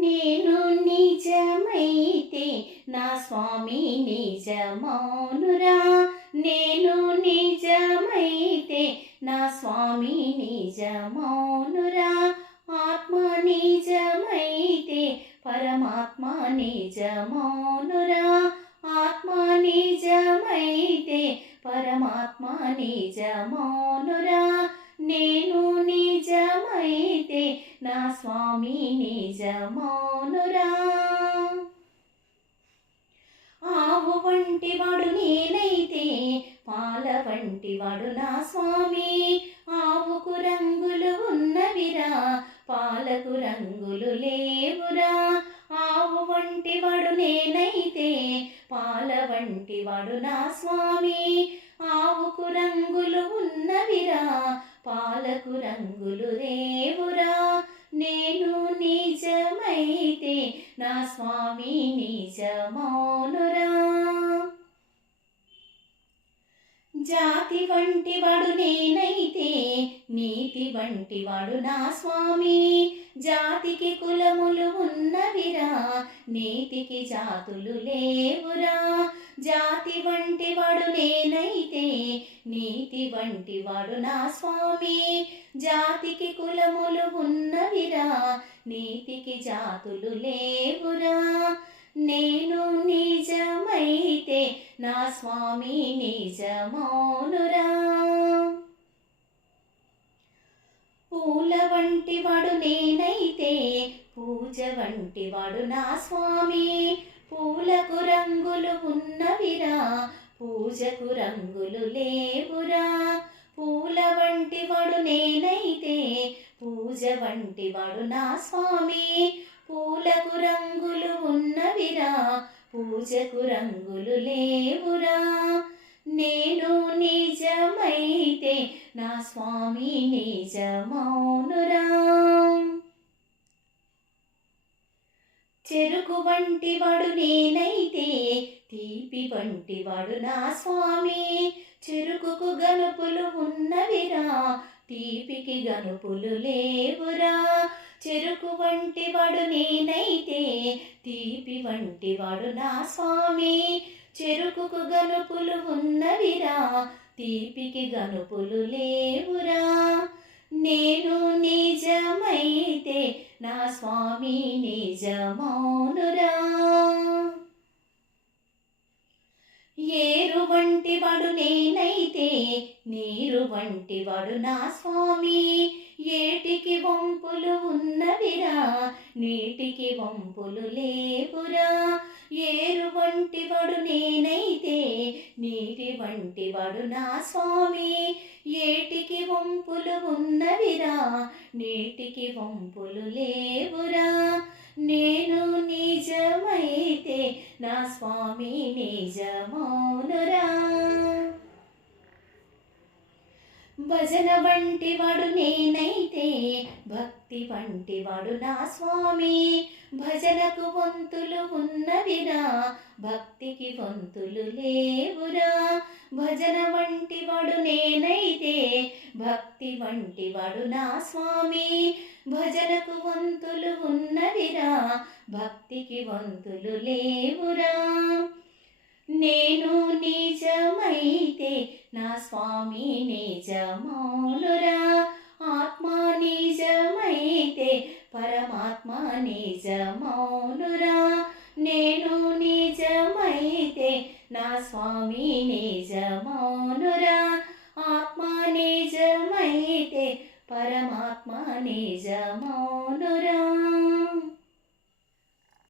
నేను నిజమైతే నా స్వామి నిజమౌనురా. నేను నిజమైతే నా స్వామి నిజమౌనురా. ఆత్మ నిజమైతే పరమాత్మ నిజమౌనురా. ఆత్మ నిజమైతే పరమాత్మ నిజమౌనురా. నేను నిజమైతే నా స్వామి నిజమౌనురా. ఆవు వంటి వాడు నేనైతే పాల వంటి వాడు నా స్వామి. ఆవుకు రంగులు ఉన్నవిరా, పాలకు రంగులు లేవురా. ఆవు వంటి వాడు నేనైతే పాల వంటి వాడు నా స్వామి. ఆవుకు రంగులు ఉన్నవిరా, పాలకు రంగులు రేవురా. నేను నిజమైతే నా స్వామి నిజమౌనురా. జాతి వంటి వాడు నేనైతే నీతి వంటి వాడు నా స్వామి. జాతికి కులములు ఉన్నవిరా, నీతికి జాతులు లేవురా. జాతి వంటి వాడు నేనైతే నీతి వంటి వాడు నా స్వామి. జాతికి కులములు ఉన్నవిరా, నీతికి జాతులు లేవురా. నేను నిజమైతే నా స్వామి నిజమౌనురా. పూల వంటి వాడు నేనైతే పూజ వంటి వాడు నా స్వామి. పూలకు రంగులు ఉన్నవిరా, పూజకు రంగులు లేవురా. పూల వంటి వాడు నేనైతే పూజ వంటి వాడు నా స్వామి. పూలకు రంగులు ఉన్నవిరా, పూజకు రంగులు లేవురా. నేను నిజమైతే నా స్వామి నిజమౌనురా. చెరుకు వంటి వాడు నేనైతే తీపి వంటి వాడు నా స్వామి. చెరుకుకు గనుపులు ఉన్నవిరా, తీపికి గనుపులు లేవురా. చెరుకు వంటి వాడు నేనైతే తీపి వంటి వాడు నా స్వామి. చెరుకుకు గనుపులు ఉన్నవిరా, తీపికి గనుపులు లేవురా. నేను నిజమైతే నా స్వామి నిజమౌనురా. ఏరు వంటి వాడు నేనైతే నీరు వంటి వాడు నా స్వామి. ఏటికి వంపులు ఉన్నవిరా, నీటికి వంపులు లేవురా. ఏరు వంటి వాడు నేనైతే నీటి వంటి వాడు నా స్వామి. ఏటికి వంపులు ఉన్నవిరా, నీటికి వంపులు లేవురా. నేను నిజమైతే నా స్వామి నిజమౌనురా. భజన వంటి వాడు నేనైతే భక్తి వంటి వాడు నా స్వామి. భజనకు వంతులు ఉన్నవిరా, భక్తికి వంతులు లేవురా. భజన వంటి వాడు నేనైతే భక్తి వంటి వాడు నా స్వామి. భజనకు వంతులు ఉన్నవిరా, భక్తికి వంతులు లేవురా. నేను నిజమైతే నా స్వామి నిజమౌనురా. ఆత్మ నిజమైతే పరమాత్మ నిజమౌనురా. నేను నిజమైతే నా స్వామి నిజమౌనురా. ఆత్మ నిజమైతే పరమాత్మ నిజమౌనురా.